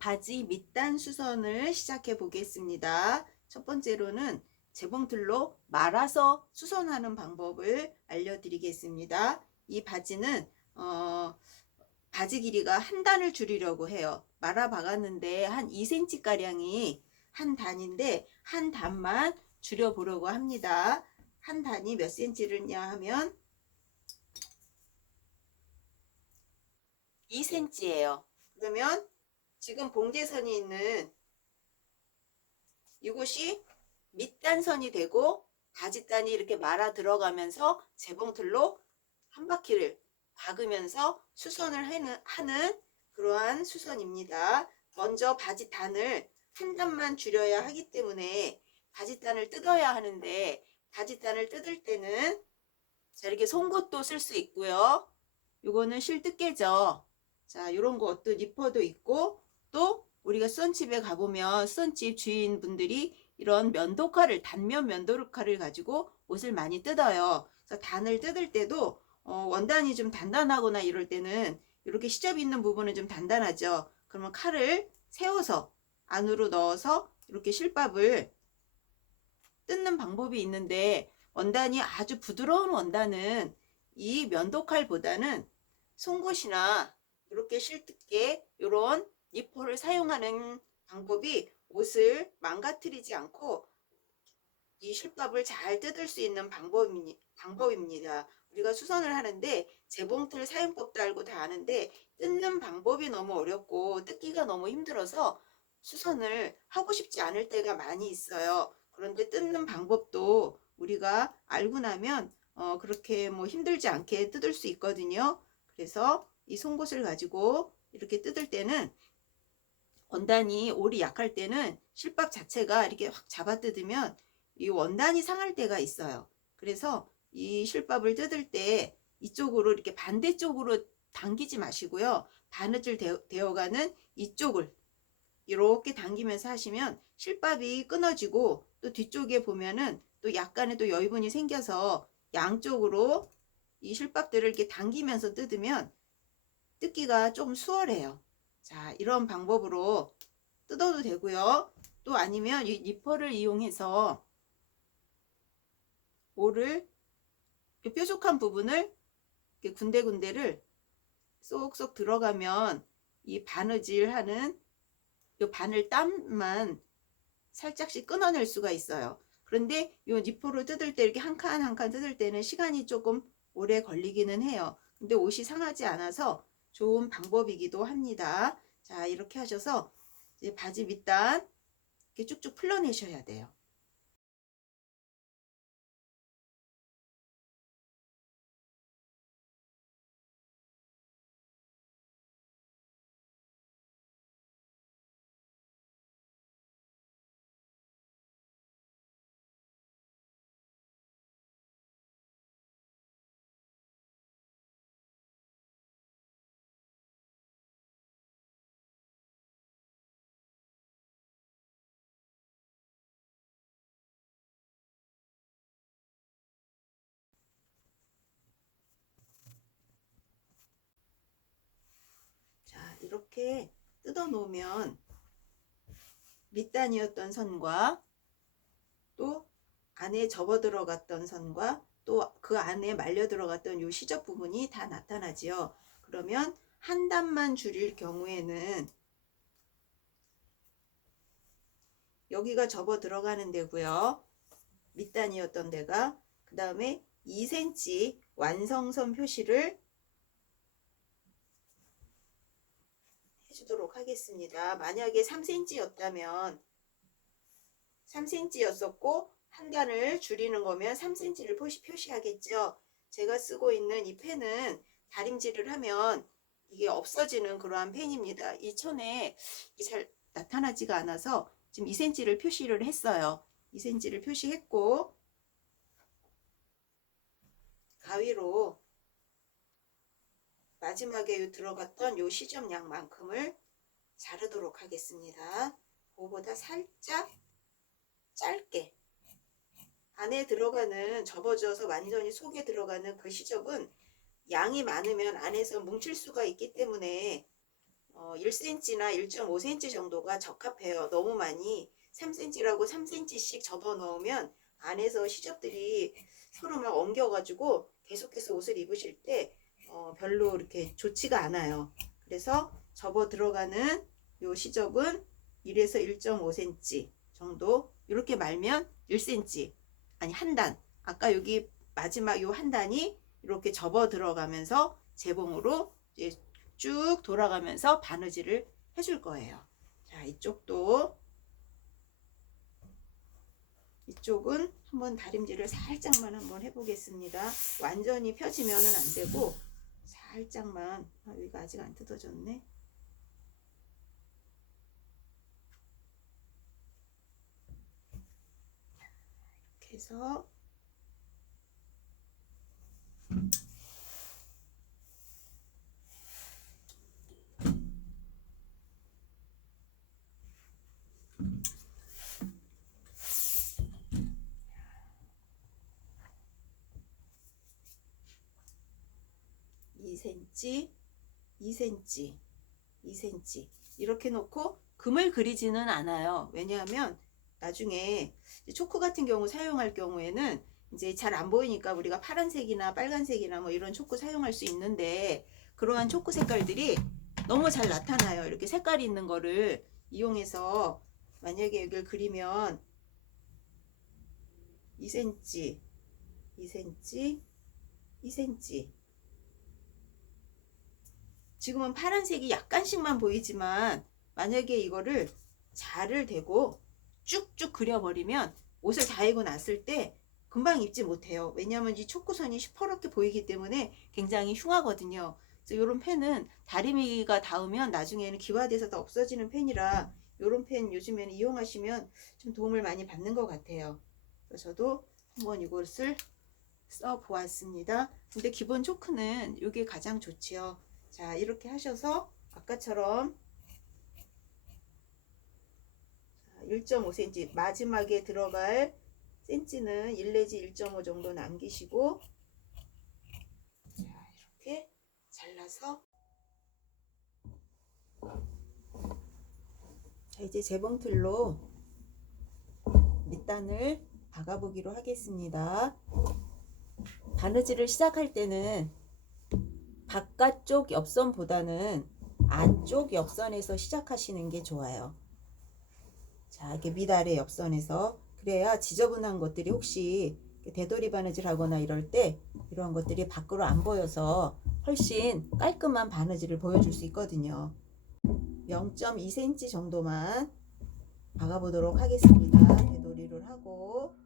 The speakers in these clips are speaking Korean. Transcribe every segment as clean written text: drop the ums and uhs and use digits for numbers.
바지 밑단 수선을 시작해 보겠습니다. 첫 번째로는 재봉틀로 말아서 수선하는 방법을 알려드리겠습니다. 이 바지는 바지 길이가 한 단을 줄이려고 해요. 말아 박았는데 한 2cm 가량이 한 단인데 한 단만 줄여 보려고 합니다. 한 단이 몇 cm냐 하면 2cm예요. 그러면 지금 봉제선이 있는 이곳이 밑단선이 되고 바지단이 이렇게 말아 들어가면서 재봉틀로 한 바퀴를 박으면서 수선을 하는 그러한 수선입니다. 먼저 바지단을 한 단만 줄여야 하기 때문에 바지단을 뜯어야 하는데, 바지단을 뜯을 때는 자, 이렇게 송곳도 쓸 수 있고요. 요거는 실뜨개죠. 자, 요런 것도 니퍼도 있고, 또 우리가 수선집에 가보면 수선집 주인분들이 이런 면도칼을, 단면 면도칼을 가지고 옷을 많이 뜯어요. 그래서 단을 뜯을 때도 원단이 좀 단단하거나 이럴 때는 이렇게 시접이 있는 부분은 좀 단단하죠. 그러면 칼을 세워서 안으로 넣어서 이렇게 실밥을 뜯는 방법이 있는데, 원단이 아주 부드러운 원단은 이 면도칼보다는 송곳이나 이렇게 실뜨개, 이런 니퍼를 사용하는 방법이 옷을 망가뜨리지 않고 이 실밥을 잘 뜯을 수 있는 방법입니다. 우리가 수선을 하는데 재봉틀 사용법도 알고 다 아는데 뜯는 방법이 너무 어렵고 뜯기가 너무 힘들어서 수선을 하고 싶지 않을 때가 많이 있어요. 그런데 뜯는 방법도 우리가 알고 나면 그렇게 뭐 힘들지 않게 뜯을 수 있거든요. 그래서 이 송곳을 가지고 이렇게 뜯을 때는, 원단이 올이 약할 때는 실밥 자체가 이렇게 확 잡아 뜯으면 이 원단이 상할 때가 있어요. 그래서 이 실밥을 뜯을 때 이쪽으로 이렇게 반대쪽으로 당기지 마시고요. 바느질 되어가는 이쪽을 이렇게 당기면서 하시면 실밥이 끊어지고, 또 뒤쪽에 보면은 또 약간의 또 여유분이 생겨서 양쪽으로 이 실밥들을 이렇게 당기면서 뜯으면 뜯기가 좀 수월해요. 자, 이런 방법으로 뜯어도 되고요. 또 아니면 이 니퍼를 이용해서 올을 뾰족한 부분을 이렇게 군데군데를 쏙쏙 들어가면 이 바느질 하는 이 바늘 땀만 살짝씩 끊어낼 수가 있어요. 그런데 이 니퍼를 뜯을 때 이렇게 한 칸 한 칸 뜯을 때는 시간이 조금 오래 걸리기는 해요. 근데 옷이 상하지 않아서 좋은 방법이기도 합니다. 자, 이렇게 하셔서 이제 바지 밑단 이렇게 쭉쭉 풀러내셔야 돼요. 자, 이렇게 뜯어 놓으면 밑단이었던 선과 또 안에 접어 들어갔던 선과 또 그 안에 말려 들어갔던 요 시접 부분이 다 나타나지요. 그러면 한 단만 줄일 경우에는 여기가 접어 들어가는 데고요. 밑단이었던 데가, 그 다음에 2cm 완성선 표시를 해주도록 하겠습니다. 만약에 3cm였다면 3cm였었고 한 단을 줄이는 거면 3cm를 표시하겠죠. 제가 쓰고 있는 이 펜은 다림질을 하면 이게 없어지는 그러한 펜입니다. 이 천에 잘 나타나지가 않아서 지금 2cm를 표시를 했어요. 2cm를 표시했고, 가위로 마지막에 들어갔던 요 시접량만큼을 자르도록 하겠습니다. 그거보다 살짝 짧게. 안에 들어가는, 접어져서 완전히 속에 들어가는 그 시접은 양이 많으면 안에서 뭉칠 수가 있기 때문에 1cm나 1.5cm 정도가 적합해요. 너무 많이 3cm라고 3cm씩 접어 넣으면 안에서 시접들이 서로 막 엉겨가지고 계속해서 옷을 입으실 때 별로 이렇게 좋지가 않아요. 그래서 접어 들어가는 요 시접은 1에서 1.5cm 정도, 이렇게 말면 1cm, 아니 한 단, 아까 여기 마지막 요 한 단이 이렇게 접어 들어가면서 재봉으로 이제 쭉 돌아가면서 바느질을 해줄 거예요. 자, 이쪽은 한번 다림질을 살짝만 한번 해보겠습니다. 완전히 펴지면은 안 되고 살짝만. 여기가 아직 안 뜯어졌네. 이렇게 해서 2cm, 2cm, 2cm 이렇게 놓고 금을 그리지는 않아요. 왜냐하면 나중에 초크 같은 경우 사용할 경우에는 이제 잘 안 보이니까 우리가 파란색이나 빨간색이나 뭐 이런 초크 사용할 수 있는데, 그러한 초크 색깔들이 너무 잘 나타나요. 이렇게 색깔이 있는 거를 이용해서 만약에 여기를 그리면 2cm, 2cm, 2cm, 지금은 파란색이 약간씩만 보이지만 만약에 이거를 자를 대고 쭉쭉 그려버리면 옷을 다 입고 났을 때 금방 입지 못해요. 왜냐하면 이 초크선이 시퍼렇게 보이기 때문에 굉장히 흉하거든요. 그래서 이런 펜은 다리미가 닿으면 나중에는 기화돼서 다 없어지는 펜이라 이런 펜 요즘에는 이용하시면 좀 도움을 많이 받는 것 같아요. 그래서 저도 한번 이것을 써 보았습니다. 근데 기본 초크는 이게 가장 좋지요. 자, 이렇게 하셔서 아까처럼 1.5cm 마지막에 들어갈 센치는 1 내지 1.5 정도 남기시고, 자, 이렇게 잘라서, 자, 이제 재봉틀로 밑단을 박아보기로 하겠습니다. 바느질을 시작할 때는 바깥쪽 옆선보다는 안쪽 옆선에서 시작하시는 게 좋아요. 자, 이렇게 밑아래 옆선에서, 그래야 지저분한 것들이 혹시 되돌이 바느질 하거나 이럴 때 이런 것들이 밖으로 안 보여서 훨씬 깔끔한 바느질을 보여줄 수 있거든요. 0.2cm 정도만 박아보도록 하겠습니다. 되돌이를 하고,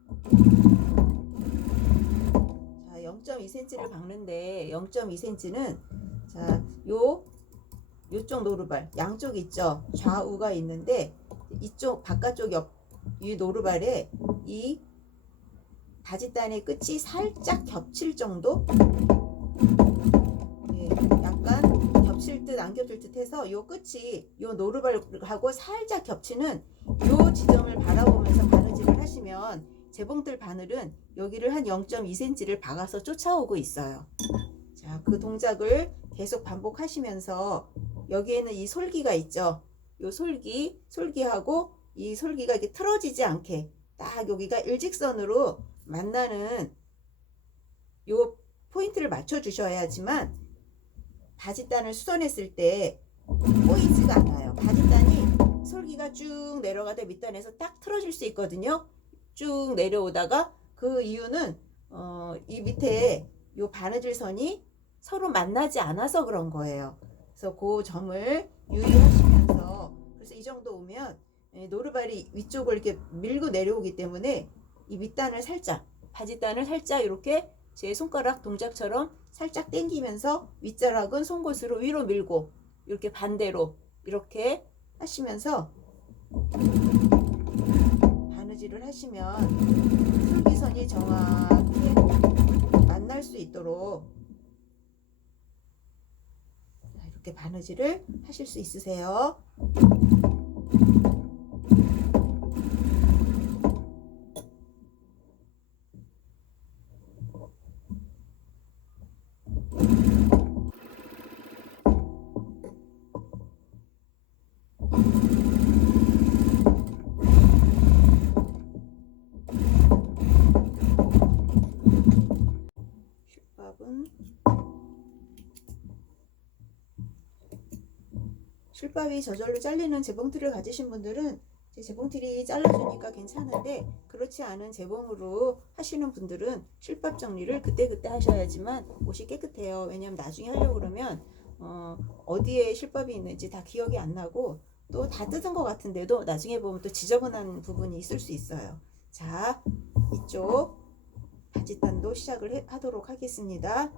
자, 0.2cm를 박는데 0.2cm는 자, 요쪽 노루발 양쪽 있죠. 좌우가 있는데 이쪽 바깥쪽 이 노루발에 이 바지단의 끝이 살짝 겹칠 정도, 네, 약간 겹칠 듯 안 겹칠 듯 해서 요 끝이 요 노루발하고 살짝 겹치는 요 지점을 바라보면서 바느질을 하시면 재봉틀 바늘은 여기를 한 0.2cm를 박아서 쫓아오고 있어요. 자, 그 동작을 계속 반복하시면서 여기에는 이 솔기가 있죠. 요 솔기하고 이 솔기가 이렇게 틀어지지 않게 딱 여기가 일직선으로 만나는 요 포인트를 맞춰 주셔야지만 바지단을 수선했을 때 꼬이지가 않아요. 바지단이 솔기가 쭉 내려가다 밑단에서 딱 틀어질 수 있거든요. 쭉 내려오다가 그 이유는 이 밑에 요 바느질선이 서로 만나지 않아서 그런 거예요. 그래서 그 점을 유의하시면서, 그래서 이 정도 오면 노루발이 위쪽을 이렇게 밀고 내려오기 때문에 이 밑단을 살짝, 바지단을 살짝 이렇게 제 손가락 동작처럼 살짝 당기면서 윗자락은 송곳으로 위로 밀고 이렇게 반대로 이렇게 하시면서 바느질을 하시면 솔기선이 정확히 만날 수 있도록 이렇게 바느질을 하실 수 있으세요. 실밥이 저절로 잘리는 재봉틀을 가지신 분들은 재봉틀이 잘라주니까 괜찮은데, 그렇지 않은 재봉으로 하시는 분들은 실밥 정리를 그때그때 하셔야지만 옷이 깨끗해요. 왜냐면 나중에 하려고 그러면 어디에 실밥이 있는지 다 기억이 안 나고, 또 다 뜯은 것 같은데도 나중에 보면 또 지저분한 부분이 있을 수 있어요. 자, 이쪽 바지단도 시작을 하도록 하겠습니다.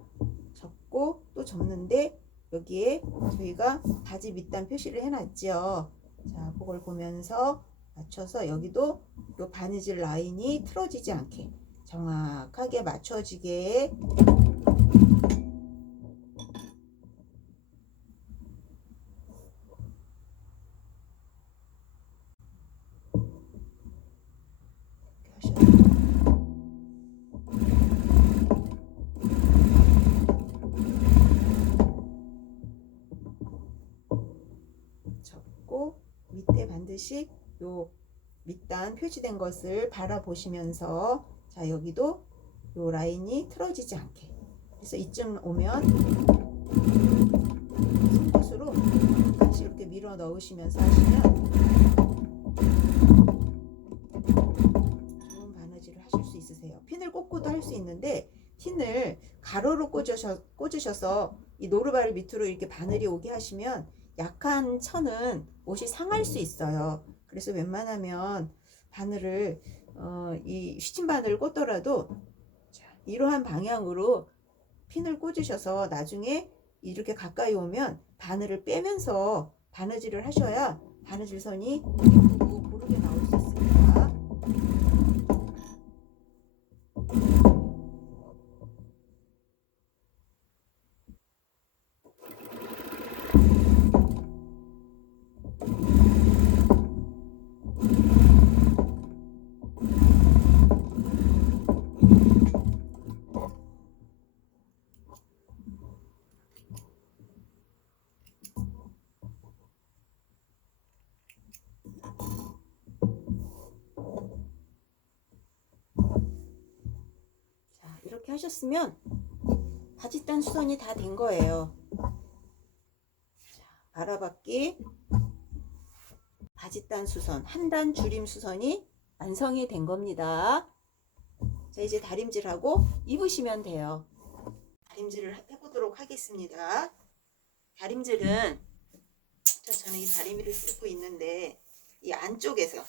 접고 또 접는데, 여기에 저희가 바지 밑단 표시를 해놨죠. 자, 그걸 보면서 맞춰서 여기도 요 바느질 라인이 틀어지지 않게 정확하게 맞춰지게 접고, 밑에 반드시 요 밑단 표시된 것을 바라보시면서, 자, 여기도 요 라인이 틀어지지 않게, 그래서 이쯤 오면 손끝으로 다시 이렇게 밀어 넣으시면서 하시면 좋은 바느질을 하실 수 있으세요. 핀을 꽂고도 할 수 있는데, 핀을 가로로 꽂으셔서 이 노루발 밑으로 이렇게 바늘이 오게 하시면 약한 천은 옷이 상할 수 있어요. 그래서 웬만하면 바늘을 이 휘진 바늘을 꽂더라도 이러한 방향으로 핀을 꽂으셔서 나중에 이렇게 가까이 오면 바늘을 빼면서 바느질을 하셔야 바느질선이 예쁘고 고르게 나올 수 있습니다. 자, 이렇게 하셨으면 바지단 수선이 다 된 거예요. 자, 바라받기 바지단 수선, 한 단 줄임 수선이 완성이 된 겁니다. 자, 이제 다림질하고 입으시면 돼요. 다림질을 해보도록 하겠습니다. 다림질은, 저는 이 다리미를 쓰고 있는데, 이 안쪽에서,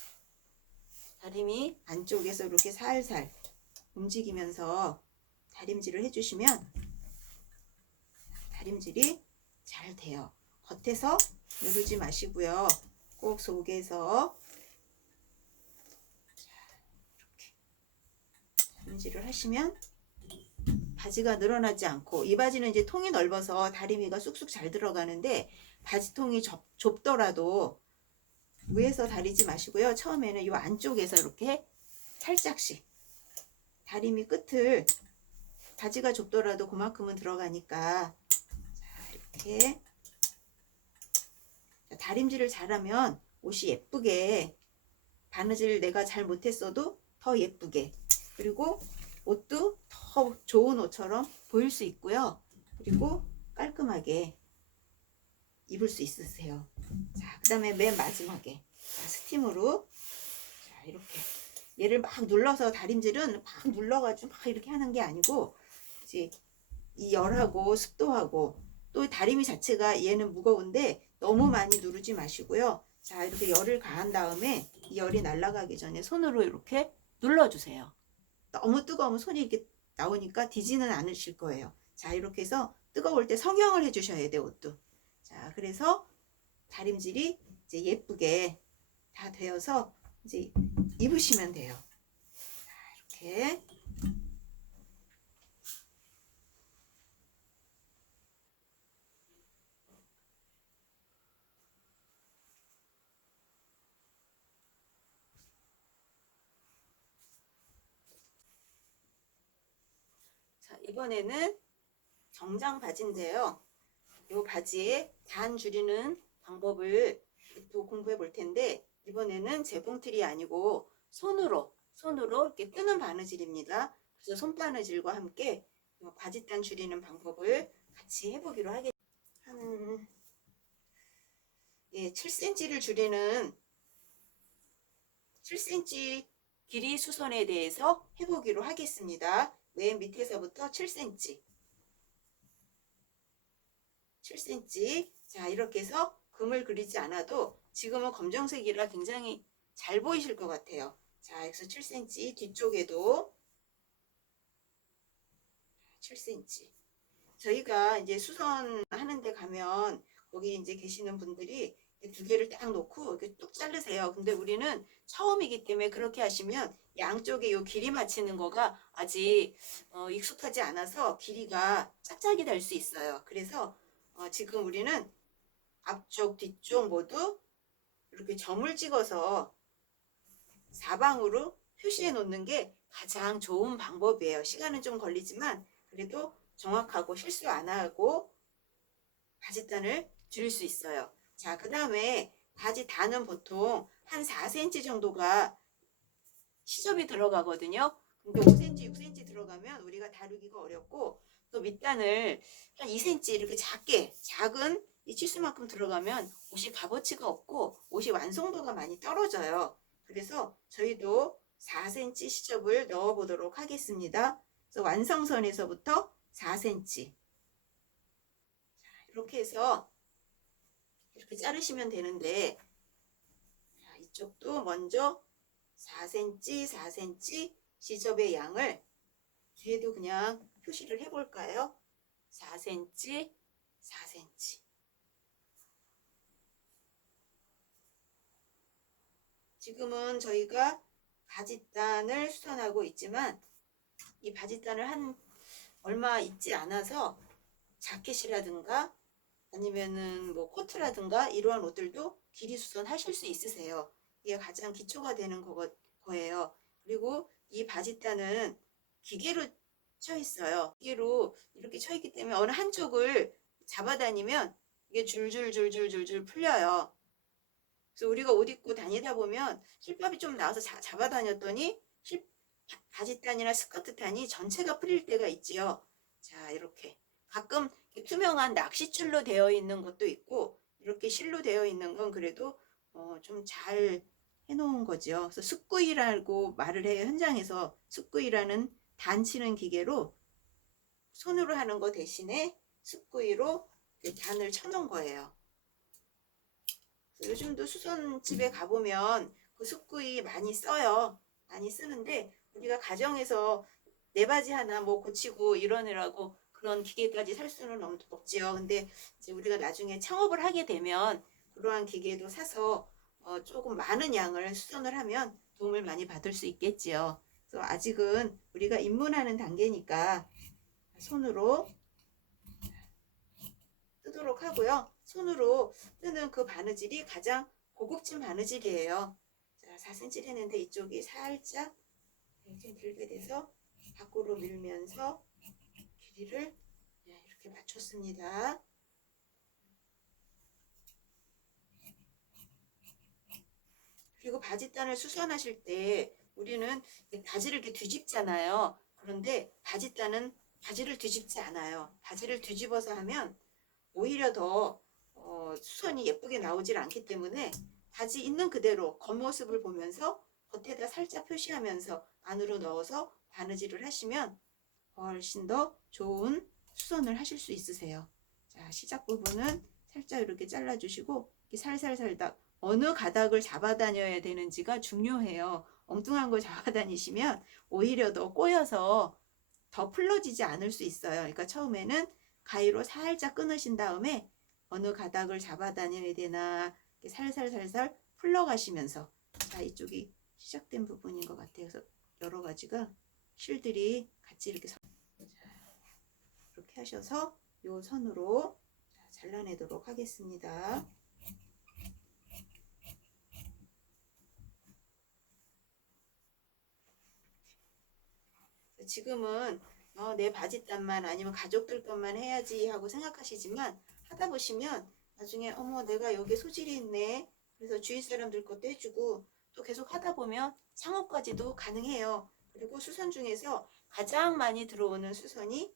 다리미 안쪽에서 이렇게 살살 움직이면서 다림질을 해주시면 다림질이 잘 돼요. 겉에서 누르지 마시고요. 꼭 속에서 이렇게 다림질을 하시면 바지가 늘어나지 않고, 이 바지는 이제 통이 넓어서 다리미가 쑥쑥 잘 들어가는데, 바지통이 좁더라도 위에서 다리지 마시고요. 처음에는 이 안쪽에서 이렇게 살짝씩 다리미 끝을, 바지가 좁더라도 그만큼은 들어가니까, 자, 이렇게 다림질을 잘하면 옷이 예쁘게, 바느질 내가 잘 못했어도 더 예쁘게, 그리고 옷도 더 좋은 옷처럼 보일 수 있고요. 그리고 깔끔하게 입을 수 있으세요. 자, 그 다음에 맨 마지막에 스팀으로, 자, 이렇게 얘를 막 눌러서, 다림질은 막 눌러가지고 막 이렇게 하는 게 아니고, 이제 이 열하고 습도하고, 또 다리미 자체가 얘는 무거운데 너무 많이 누르지 마시고요. 자, 이렇게 열을 가한 다음에 이 열이 날아가기 전에 손으로 이렇게 눌러주세요. 너무 뜨거우면 손이 이렇게 나오니까 디지는 않으실 거예요. 자, 이렇게 해서 뜨거울 때 성형을 해주셔야 돼요, 옷도. 자, 그래서 다림질이 이제 예쁘게 다 되어서 이제 입으시면 돼요. 자, 이렇게. 자, 이번에는 정장 바지인데요. 이 바지에 단 줄이는 방법을 또 공부해 볼 텐데, 이번에는 재봉틀이 아니고 손으로 이렇게 뜨는 바느질입니다. 그래서 손바느질과 함께 바지단 줄이는 방법을 같이 해보기로 하겠습니다. 한 네, 7cm를 줄이는 7cm 길이 수선에 대해서 해보기로 하겠습니다. 맨 밑에서부터 7cm. 7cm. 자, 이렇게 해서 금을 그리지 않아도 지금은 검정색이라 굉장히 잘 보이실 것 같아요. 자, 여기서 7cm, 뒤쪽에도 7cm. 저희가 이제 수선 하는데 가면 거기 이제 계시는 분들이 두 개를 딱 놓고 이렇게 뚝 자르세요. 근데 우리는 처음이기 때문에 그렇게 하시면 양쪽에 요 길이 맞추는 거가 아직 익숙하지 않아서 길이가 짝짝이 될 수 있어요. 그래서 지금 우리는 앞쪽, 뒤쪽 모두 이렇게 점을 찍어서 사방으로 표시해 놓는 게 가장 좋은 방법이에요. 시간은 좀 걸리지만 그래도 정확하고 실수 안 하고 바지단을 줄일 수 있어요. 자, 그 다음에 바지단은 보통 한 4cm 정도가 시접이 들어가거든요. 근데 5cm, 6cm 들어가면 우리가 다루기가 어렵고 또 밑단을 한 2cm 이렇게 작은 이 치수만큼 들어가면 옷이 값어치가 없고 옷이 완성도가 많이 떨어져요. 그래서 저희도 4cm 시접을 넣어 보도록 하겠습니다. 그래서 완성선에서부터 4cm. 이렇게 해서 이렇게 자르시면 되는데, 자, 이쪽도 먼저 4cm, 4cm 시접의 양을 뒤에도 그냥 표시를 해볼까요? 4cm, 4cm. 지금은 저희가 바지단을 수선하고 있지만 이 바지단을 한 얼마 있지 않아서 자켓이라든가 아니면은 뭐 코트라든가 이러한 옷들도 길이 수선하실 수 있으세요. 이게 가장 기초가 되는 거예요. 그리고 이 바지단은 기계로 쳐 있어요. 기계로 이렇게 쳐 있기 때문에 어느 한쪽을 잡아다니면 이게 줄줄줄줄줄줄 풀려요. 그래서 우리가 옷 입고 다니다 보면 실밥이 좀 나와서 잡아다녔더니 바지단이나 스커트단이 전체가 풀릴 때가 있지요. 자, 이렇게 가끔 투명한 낚싯줄로 되어 있는 것도 있고 이렇게 실로 되어 있는 건 그래도 좀 잘 해놓은 거죠. 그래서 숯구이라고 말을 해요. 현장에서 숯구이라는 단치는 기계로 손으로 하는 거 대신에 숯구이로 단을 쳐놓은 거예요. 요즘도 수선집에 가보면 그 숯구이 많이 써요. 많이 쓰는데 우리가 가정에서 내 바지 하나 뭐 고치고 이러느라고 그런 기계까지 살 수는 없지요. 근데 이제 우리가 나중에 창업을 하게 되면 그러한 기계도 사서 조금 많은 양을 수선을 하면 도움을 많이 받을 수 있겠지요. 그래서 아직은 우리가 입문하는 단계니까 손으로 뜨도록 하고요. 손으로 뜨는 그 바느질이 가장 고급진 바느질이에요. 자, 4cm 했는데 이쪽이 살짝 이렇게 길게 돼서 밖으로 밀면서 길이를 이렇게 맞췄습니다. 그리고 바지단을 수선하실 때 우리는 바지를 이렇게 뒤집잖아요. 그런데 바지단은 바지를 뒤집지 않아요. 바지를 뒤집어서 하면 오히려 더 수선이 예쁘게 나오질 않기 때문에 바지 있는 그대로 겉모습을 보면서 겉에다 살짝 표시하면서 안으로 넣어서 바느질을 하시면 훨씬 더 좋은 수선을 하실 수 있으세요. 자, 시작 부분은 살짝 이렇게 잘라주시고 살살살딱 어느 가닥을 잡아다녀야 되는지가 중요해요. 엉뚱한 걸 잡아다니시면 오히려 더 꼬여서 더 풀러지지 않을 수 있어요. 그러니까 처음에는 가위로 살짝 끊으신 다음에 어느 가닥을 잡아다녀야 되나 살살살살 풀러가시면서, 자, 이쪽이 시작된 부분인 것 같아요. 그래서 여러 가지가 실들이 같이 이렇게 하셔서 요 선으로 잘라내도록 하겠습니다. 지금은 내 바지단만 아니면 가족들 것만 해야지 하고 생각하시지만 하다 보시면 나중에 어머 내가 여기 소질이 있네, 그래서 주위 사람들 것도 해주고 또 계속 하다 보면 창업까지도 가능해요. 그리고 수선 중에서 가장 많이 들어오는 수선이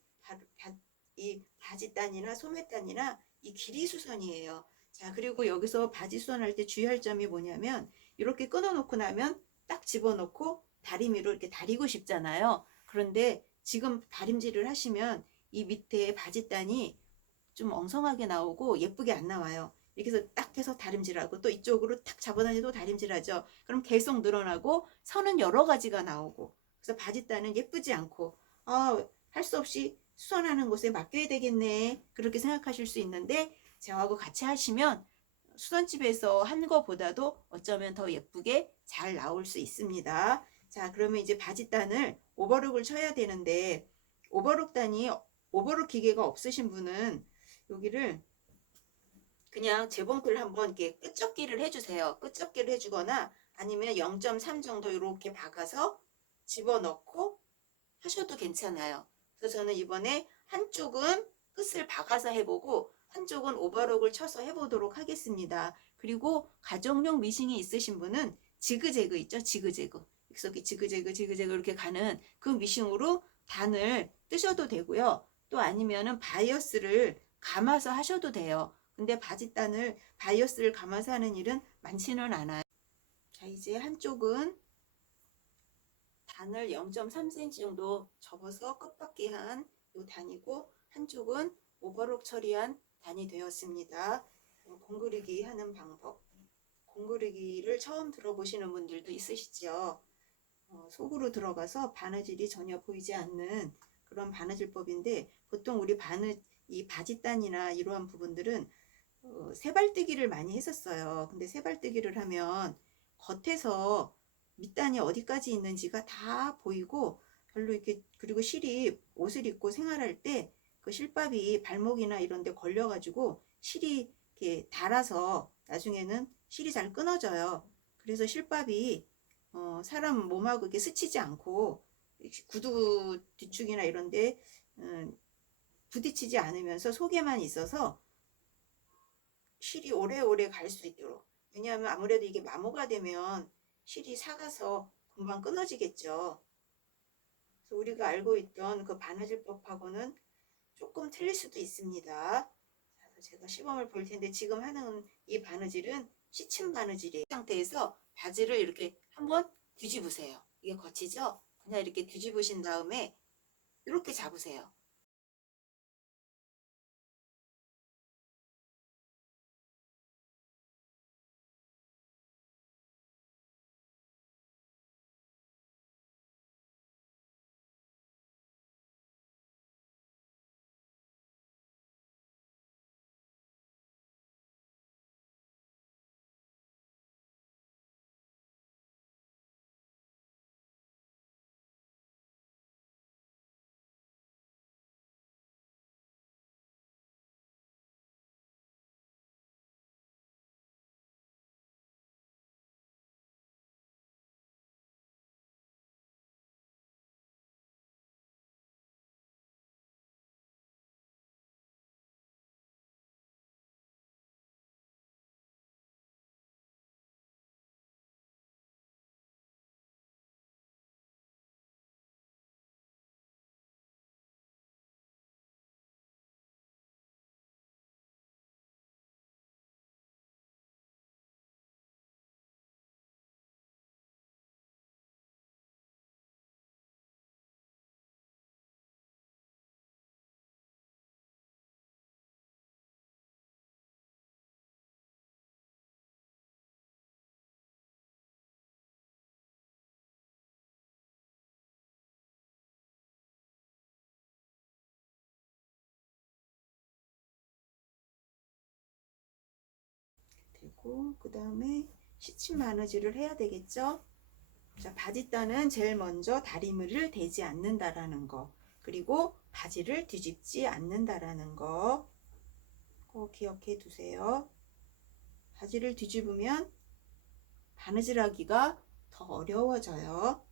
이 바지단이나 소매단이나 이 길이 수선이에요. 자, 그리고 여기서 바지 수선할 때 주의할 점이 뭐냐면 이렇게 끊어놓고 나면 딱 집어넣고 다리미로 이렇게 다리고 싶잖아요. 그런데 지금 다림질을 하시면 이 밑에 바지단이 좀 엉성하게 나오고 예쁘게 안 나와요. 이렇게 해서 딱 해서 다림질하고 또 이쪽으로 탁 잡아다니도 다림질하죠. 그럼 계속 늘어나고 선은 여러 가지가 나오고 그래서 바지단은 예쁘지 않고 할 수 없이 수선하는 곳에 맡겨야 되겠네 그렇게 생각하실 수 있는데 저하고 같이 하시면 수선집에서 한 거보다도 어쩌면 더 예쁘게 잘 나올 수 있습니다. 자, 그러면 이제 바지단을 오버룩을 쳐야 되는데 오버룩 기계가 없으신 분은 여기를 그냥 재봉틀 한번 이렇게 끝접기를 해주세요. 끝접기를 해주거나 아니면 0.3 정도 이렇게 박아서 집어넣고 하셔도 괜찮아요. 그래서 저는 이번에 한쪽은 끝을 박아서 해보고 한쪽은 오버록을 쳐서 해보도록 하겠습니다. 그리고 가정용 미싱이 있으신 분은 지그재그 있죠? 지그재그. 그래서 지그재그 이렇게 가는 그 미싱으로 단을 뜨셔도 되고요. 또 아니면은 바이어스를 감아서 하셔도 돼요. 근데 바지단을 바이어스를 감아서 하는 일은 많지는 않아요. 자, 이제 한쪽은 단을 0.3cm 정도 접어서 끝받기 한 요 단이고 한쪽은 오버록 처리한 단이 되었습니다. 공그리기 하는 방법. 공그리기를 처음 들어보시는 분들도 있으시죠. 속으로 들어가서 바느질이 전혀 보이지 않는 그런 바느질법인데 보통 우리 이 바지단이나 이러한 부분들은 세발뜨기를 많이 했었어요. 근데 세발뜨기를 하면 겉에서 밑단이 어디까지 있는지가 다 보이고 별로 이렇게 그리고 실이 옷을 입고 생활할 때 그 실밥이 발목이나 이런 데 걸려 가지고 실이 이렇게 닳아서 나중에는 실이 잘 끊어져요. 그래서 실밥이 사람 몸하고 이렇게 스치지 않고 구두 뒤축이나 이런 데 부딪히지 않으면서 속에만 있어서 실이 오래오래 갈 수 있도록. 왜냐하면 아무래도 이게 마모가 되면 실이 삭아서 금방 끊어지겠죠. 그래서 우리가 알고 있던 그 바느질법하고는 조금 틀릴 수도 있습니다. 그래서 제가 시범을 볼 텐데 지금 하는 이 바느질은 시침 바느질이에요. 이 상태에서 바지를 이렇게 한번 뒤집으세요. 이게 거치죠? 그냥 이렇게 뒤집으신 다음에 이렇게 잡으세요. 되고 그 다음에 시침 바느질을 해야 되겠죠. 자, 바지단은 제일 먼저 다리미를 대지 않는다라는 거 그리고 바지를 뒤집지 않는다라는 거 꼭 기억해 두세요. 바지를 뒤집으면 바느질하기가 더 어려워져요.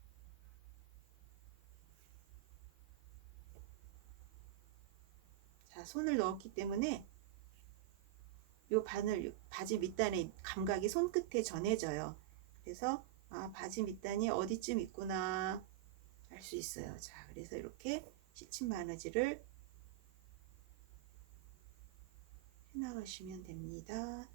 자, 손을 넣었기 때문에 요 바지 밑단의 감각이 손끝에 전해져요. 그래서 바지 밑단이 어디쯤 있구나 알 수 있어요. 자, 그래서 이렇게 시침 바느질을 해나가시면 됩니다.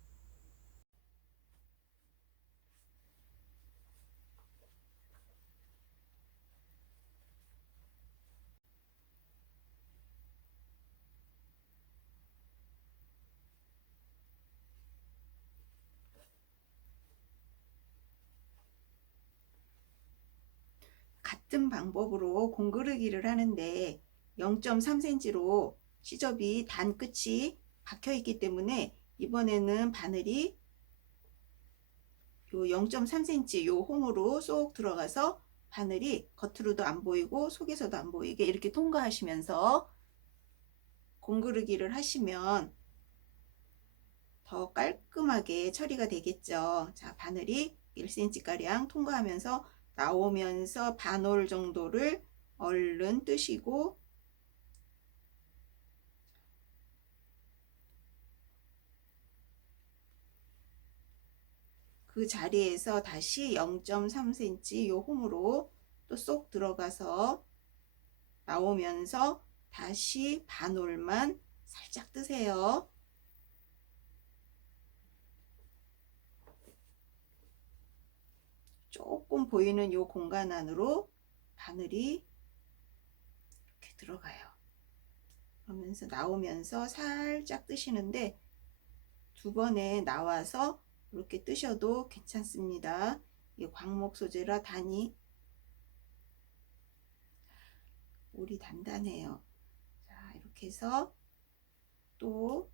같은 방법으로 공그르기를 하는데 0.3cm로 시접이 단 끝이 박혀 있기 때문에 이번에는 바늘이 요 0.3cm 요 홈으로 쏙 들어가서 바늘이 겉으로도 안 보이고 속에서도 안 보이게 이렇게 통과하시면서 공그르기를 하시면 더 깔끔하게 처리가 되겠죠. 자, 바늘이 1cm 가량 통과하면서 나오면서 반올 정도를 얼른 뜨시고 그 자리에서 다시 0.3cm 요 홈으로 또 쏙 들어가서 나오면서 다시 반올만 살짝 뜨세요. 조금 보이는 요 공간 안으로 바늘이 이렇게 들어가요. 그러면서 나오면서 살짝 뜨시는데 두 번에 나와서 이렇게 뜨셔도 괜찮습니다. 이 광목 소재라 단이 올이 단단해요. 자, 이렇게 해서 또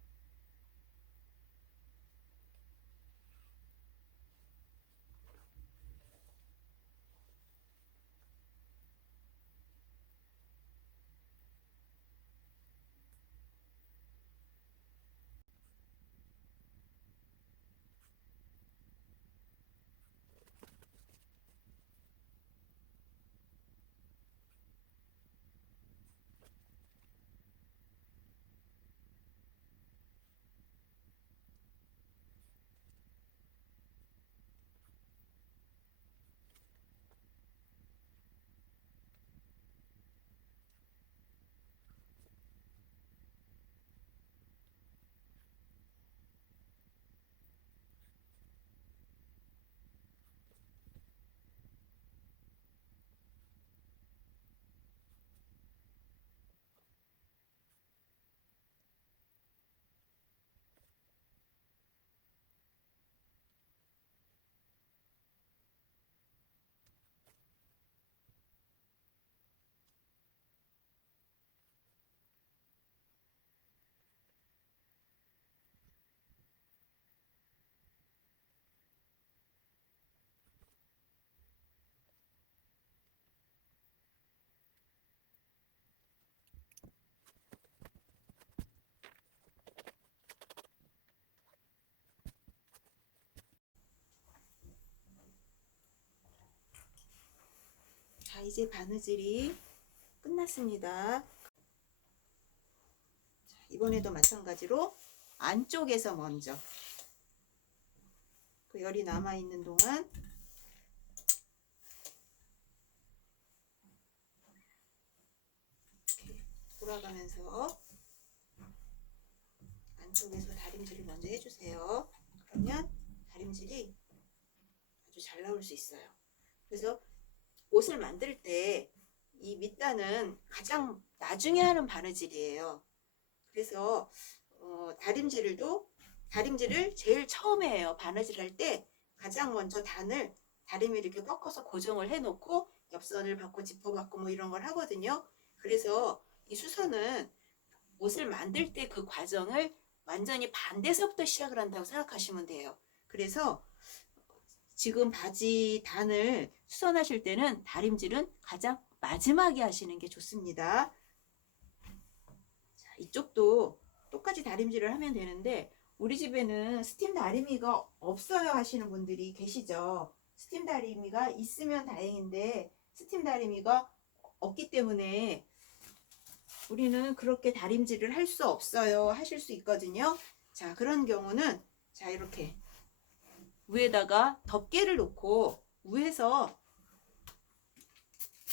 자, 이제 바느질이 끝났습니다. 자, 이번에도 마찬가지로 안쪽에서 먼저 그 열이 남아 있는 동안 이렇게 돌아가면서 안쪽에서 다림질을 먼저 해주세요. 그러면 다림질이 아주 잘 나올 수 있어요. 그래서 옷을 만들 때 이 밑단은 가장 나중에 하는 바느질이에요. 그래서 다림질을 제일 처음에 해요. 바느질 할 때 가장 먼저 다림을 이렇게 꺾어서 고정을 해 놓고 옆선을 받고 지퍼 받고 뭐 이런 걸 하거든요. 그래서 이 수선은 옷을 만들 때 그 과정을 완전히 반대서부터 시작을 한다고 생각하시면 돼요. 그래서 지금 바지 단을 수선하실 때는 다림질은 가장 마지막에 하시는 게 좋습니다. 자, 이쪽도 똑같이 다림질을 하면 되는데 우리 집에는 스팀 다리미가 없어요 하시는 분들이 계시죠. 스팀 다리미가 있으면 다행인데 스팀 다리미가 없기 때문에 우리는 그렇게 다림질을 할 수 없어요 하실 수 있거든요. 자, 그런 경우는 자, 이렇게 위에다가 덮개를 놓고 위에서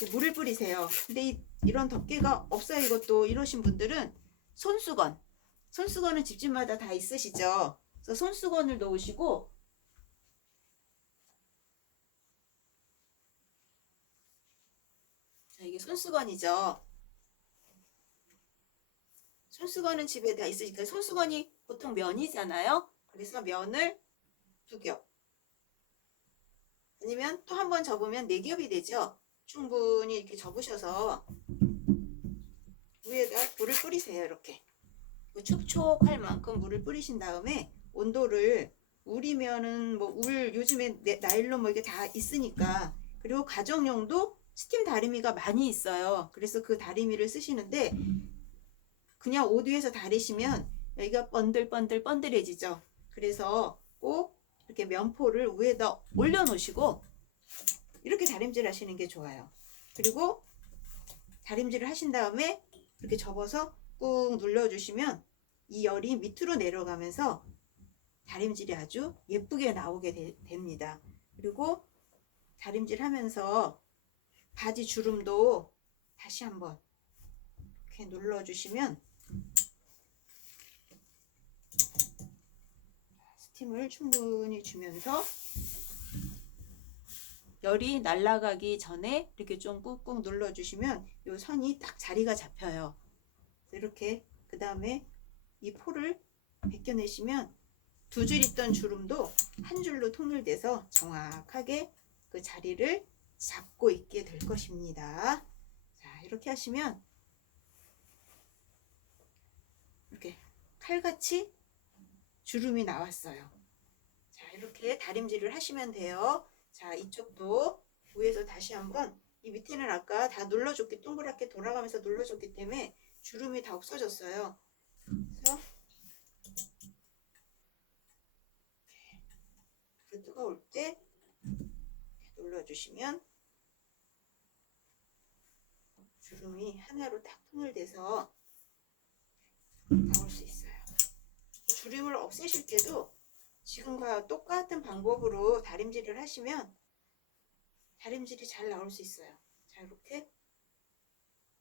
이렇게 물을 뿌리세요. 근데 이런 덮개가 없어요. 이것도 이러신 분들은 손수건 손수건은 집집마다 다 있으시죠? 그래서 손수건을 놓으시고 자, 이게 손수건이죠. 손수건은 집에 다 있으니까 손수건이 보통 면이잖아요. 그래서 면을 2겹 아니면 또 한 번 접으면 4겹이 되죠. 충분히 이렇게 접으셔서 위에다 물을 뿌리세요. 이렇게 촉촉할 만큼 물을 뿌리신 다음에 온도를 울이면은 뭐 울 요즘에 나일론 뭐 이게 다 있으니까 그리고 가정용도 스팀 다리미가 많이 있어요. 그래서 그 다리미를 쓰시는데 그냥 오디오에서 다리시면 여기가 번들번들해지죠. 그래서 꼭 이렇게 면포를 위에다 올려 놓으시고 이렇게 다림질 하시는 게 좋아요. 그리고 다림질을 하신 다음에 이렇게 접어서 꾹 눌러주시면 이 열이 밑으로 내려가면서 다림질이 아주 예쁘게 나오게 됩니다. 그리고 다림질 하면서 바지 주름도 다시 한번 이렇게 눌러주시면 스팀을 충분히 주면서 열이 날아가기 전에 이렇게 좀 꾹꾹 눌러주시면 이 선이 딱 자리가 잡혀요. 이렇게 그 다음에 이 포를 벗겨내시면 2줄 있던 주름도 한 줄로 통일돼서 정확하게 그 자리를 잡고 있게 될 것입니다. 자, 이렇게 하시면 이렇게 칼같이 주름이 나왔어요. 자, 이렇게 다림질을 하시면 돼요. 자, 이쪽도 위에서 다시 한번 이 밑에는 아까 다 눌러줬기 동그랗게 돌아가면서 눌러줬기 때문에 주름이 다 없어졌어요. 그래서 불이 뜨거울 때 눌러주시면 주름이 하나로 딱 통일돼서 나올 수 있어요. 주름을 없애실 때도 지금과 똑같은 방법으로 다림질을 하시면 다림질이 잘 나올 수 있어요. 자, 이렇게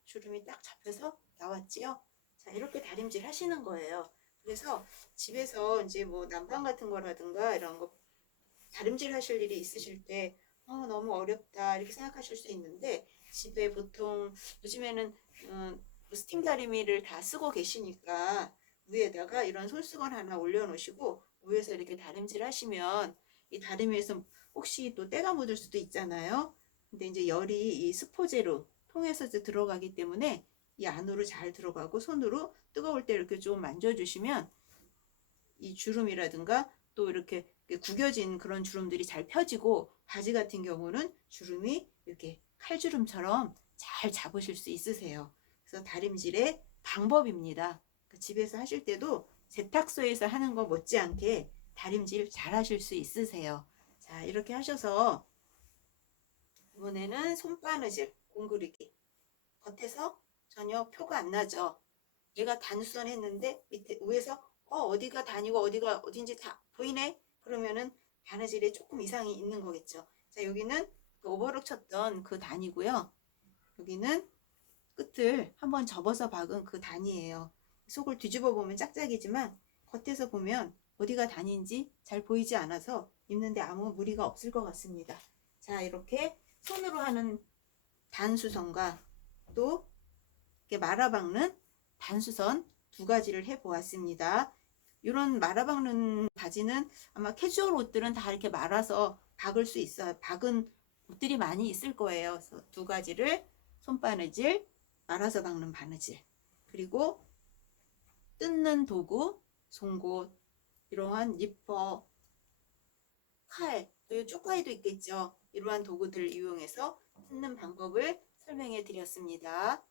주름이 딱 잡혀서 나왔지요. 자, 이렇게 다림질 하시는 거예요. 그래서 집에서 이제 뭐 난방 같은 거라든가 이런 거 다림질 하실 일이 있으실 때 너무 어렵다 이렇게 생각하실 수 있는데 집에 보통 요즘에는 스팀 다리미를 다 쓰고 계시니까 위에다가 이런 손수건 하나 올려놓으시고 위에서 이렇게 다림질 하시면 이 다리미에서 혹시 또 때가 묻을 수도 있잖아요. 근데 이제 열이 이 스포제로 통해서 들어가기 때문에 이 안으로 잘 들어가고 손으로 뜨거울 때 이렇게 좀 만져주시면 이 주름이라든가 또 이렇게 구겨진 그런 주름들이 잘 펴지고 바지 같은 경우는 주름이 이렇게 칼주름처럼 잘 잡으실 수 있으세요. 그래서 다림질의 방법입니다. 집에서 하실 때도 세탁소에서 하는 거 못지않게 다림질 잘 하실 수 있으세요. 자, 이렇게 하셔서 이번에는 손바느질 공그리기 겉에서 전혀 표가 안 나죠. 얘가 단수선 했는데 밑에 위에서 어디가 단이고 어디가 어딘지 다 보이네. 그러면은 바느질에 조금 이상이 있는 거겠죠. 자, 여기는 그 오버룩 쳤던 그 단이고요. 여기는 끝을 한번 접어서 박은 그 단이에요. 속을 뒤집어 보면 짝짝이지만 겉에서 보면 어디가 단인지 잘 보이지 않아서 입는데 아무 무리가 없을 것 같습니다. 자, 이렇게 손으로 하는 단수선과 또 이렇게 말아박는 단수선 2가지를 해 보았습니다. 이런 말아박는 바지는 아마 캐주얼 옷들은 다 이렇게 말아서 박을 수 있어요. 박은 옷들이 많이 있을 거예요. 그래서 2가지를 손바느질, 말아서 박는 바느질, 그리고 뜯는 도구, 송곳, 이러한 니퍼, 칼, 또 쪽가위도 있겠죠. 이러한 도구들을 이용해서 뜯는 방법을 설명해 드렸습니다.